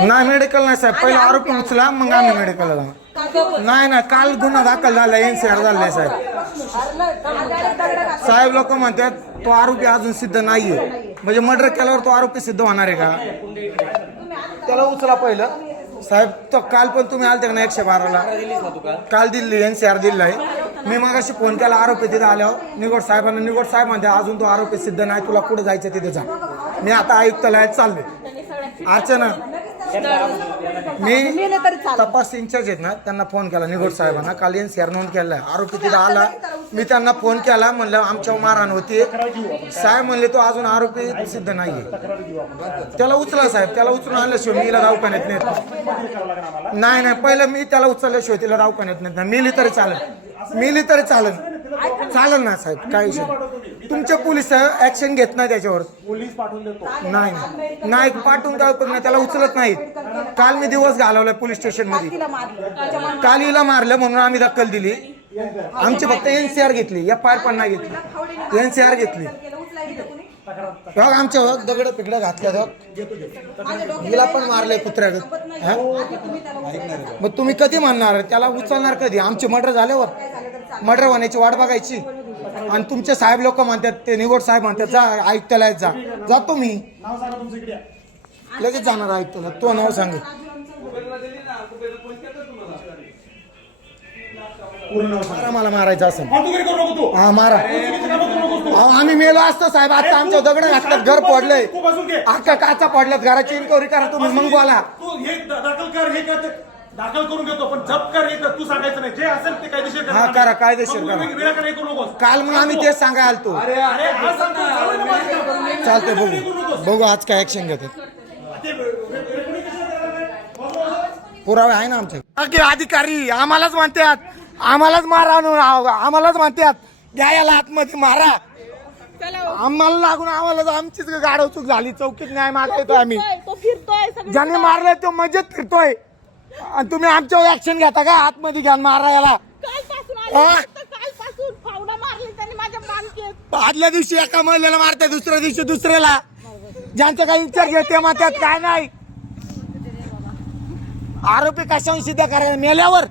नाही मेडिकल नाही साहेब. पहिले आरोपी उचला मग आम्ही मेडिकलला जाणार नाही ना काल गुन्हा दाखल झाला एनसीआर झालाय साहेब. साहेब लोक म्हणतात तो आरोपी अजून सिद्ध नाहीये. म्हणजे मर्डर केल्यावर तो आरोपी सिद्ध होणार आहे का? त्याला उचला पहिलं. साहेब तो काल पण तुम्ही आलते का ना एकशे बाराला? काल दिल्ली एनसीआर दिल्ली आहे. मी मगाशी फोन केला आरोपी तिथे आल्यावर. निगोड साहेबांना निगोड साहेब म्हणते अजून तो आरोपी सिद्ध नाही तुला कुठं जायचं तिथे जा. मी आता आयुक्तालयात चालले अर्चना मी तपास इन्चार्ज आहेत ना त्यांना फोन केला निगोड साहेबांना. काल एनसीआर नोंद केलाय आरोपी तिथे आला. मी त्यांना फोन केला म्हणलं आमच्या मारहाण होती. साहेब म्हणले तो अजून आरोपी सिद्ध नाहीये. त्याला उचला साहेब. त्याला उचलून आणल्याशिवाय मी हिला दवाखान्यात नेत नाही. नाही नाही. पहिलं मी त्याला उचलल्याशिवाय तिला दवाखान्यात नेत नाही. मिली तरी चालेल. मिली तरी चालेल. चालेल ना साहेब. काय विषय. तुमचे पोलीस ऍक्शन घेत नाही त्याच्यावर. पोलीस पाठवून देतो. नाही नाही. पाठवून काय उपयोग नाही त्याला उचलत नाहीत. काल मी दिवस घालवलाय पोलीस स्टेशनमध्ये काल हिला मारलं म्हणून आम्ही दखल दिली. आमची फक्त एनसीआर घेतली एफ आय पण नाही घेतली. एनसीआर घेतली. बघ आमच्या दगड पिकडं घातल्या हिला पण मारलंय कुत्र्यागत. हा? मग तुम्ही कधी म्हणणार? त्याला उचलणार कधी? आमचे मर्डर झाल्यावर. मर्डर होण्याची वाट बघायची. आणि तुमचे साहेब लोक म्हणतात ते निवड साहेब म्हणतात जा आयुक्तालयात जा. जातो मी नाव सांगा तुमचं इकडे या. लगेच जाणार आयुक्तालयात. तो नाव सांग पूर्ण नाव सांगा. मारा मला मारायचं असं फालतूगिरी करू नको तू. हा मारा. चुकीचं कामं करू नकोस तू. अहो, आम्ही मेलो असतो साहेब. आता आमच्या दगड घातल्यात घर पडलंय. तू बाजून घे. अख्खा काचा पडल्यात घराची इन्क्वायरी करा तुम्ही मग बोला तू हे दा- दाखल कर हे कर. ते दाखल करून घेतो पण जप कर हे कर तू सांगायचं नाही. जे असेल ते कायदेशीर हा, करा, कायदेशीर करा. विनाकारण हे करू नकोस काल मग आम्ही तेच सांगायला आलतो. अरे आज सांगतो, चालू ना माझं काम. चालतंय बघू. बघू आज काय ऍक्शन घेतात? पुरावे आहे ना आमचे. बाकी अधिकारी आम्हालाच म्हणतात. आम्हालाच मारा आणून आव- आम्हालाच म्हणतात. घ्या याला आतमध्ये मारा. आम्हाला लागून आम्हाला आमचीच गाडव चूक झाली चौकीत न्याय मागता येतो आम्ही. तो फिरतोय सगळीकडे. ज्याने मारलाय तो मजेत फिरतोय. आणि तुम्ही आमच्यावर ऍक्शन घेता का? आतमध्ये घ्या मारा याला. कालपासून आले? फक्त कालपासून फावडा मारली त्यांनी माझ्या मानकेत आदल्या दिवशी एका महिलेला मारते दुसऱ्या दिवशी दुसऱ्याला. ज्यांचं काही विचार घेते मग त्यात काय नाही. आरोपी कशावर सिद्ध करायला? मेल्यावर.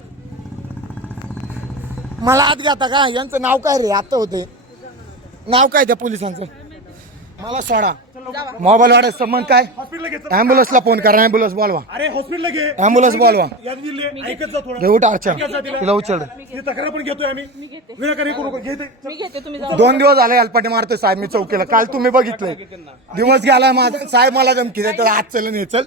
मला आत घेता का? यांचं नाव काय रे? आता होते. नाव काय त्या पोलिसांचं? मला सोडा. मोबाईल वाढत संबंध काय. अँब्युलन्सला फोन करा अँब्युलन्स बोलवा. अरे घे. Ambulance बोलवा. उठ अर्चा तिला. उचल. तक्रार पण घेतोय आम्ही. विनाकारण करू नको. घे ते. मी घेते तुम्ही जाऊ. दोन दिवस झाले अल्पाटे मारतोय साहेब मी चौकीला. काल तुम्ही बघितलंय. दिवस गेला माझा साहेब मला धमकी देतात. आज चल. नाही चल